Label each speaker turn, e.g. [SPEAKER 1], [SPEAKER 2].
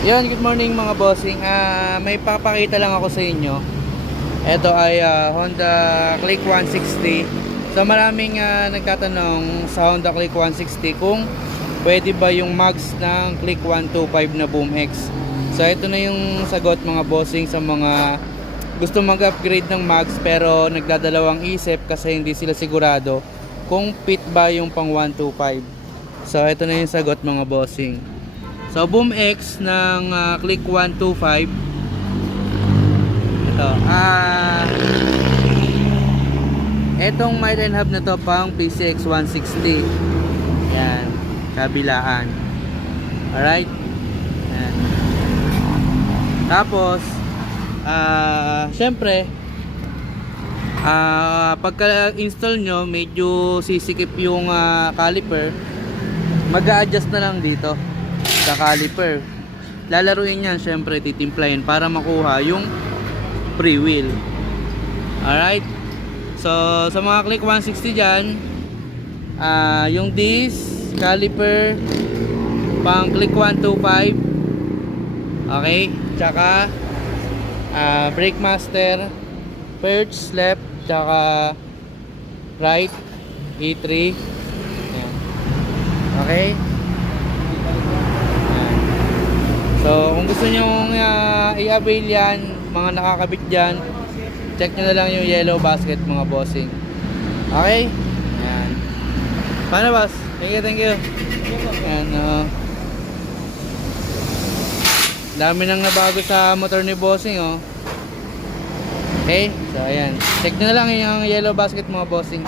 [SPEAKER 1] Yan, good morning mga bossing. Ah, may papakita lang ako sa inyo. Ito ay ah, Honda Click 160. So maraming ah, nagtatanong sa Honda Click 160 kung pwede ba yung mags ng Click 125 na Boom X. So ito na yung sagot mga bossing sa mga gusto mag-upgrade ng mags pero nagdadalawang isip kasi hindi sila sigurado kung fit ba yung pang 125. So ito na yung sagot mga bossing. So Boom X ng ah, Click 125. Ito. Ah Etong might and hub na to pang PCX 160. Yan, kabilaan. Alright? Yan. Tapos ah syempre ah pagka-install nyo, medyo sisikip yung ah, caliper. Mag-a-adjust na lang dito sa caliper. Lalaruin yan, syempre, titimplahin para makuha yung free wheel. Alright? So, sa mga click 160 dyan, ah yung disc, caliper, pang click 125, okay? Tsaka, ah brake master, perch, left, tsaka right, E3, Ayan. Okay? Ayan. So, kung gusto nyo uh, i-avail yan, mga nakakabit dyan, check nyo na lang yung yellow basket mga bossing. Okay? Ayan. Paano boss? Thank you, thank you. Ayan, uh, dami nang nabago sa motor ni bossing, oh. Okay? So, ayan. Check nyo na lang yung yellow basket mga bossing.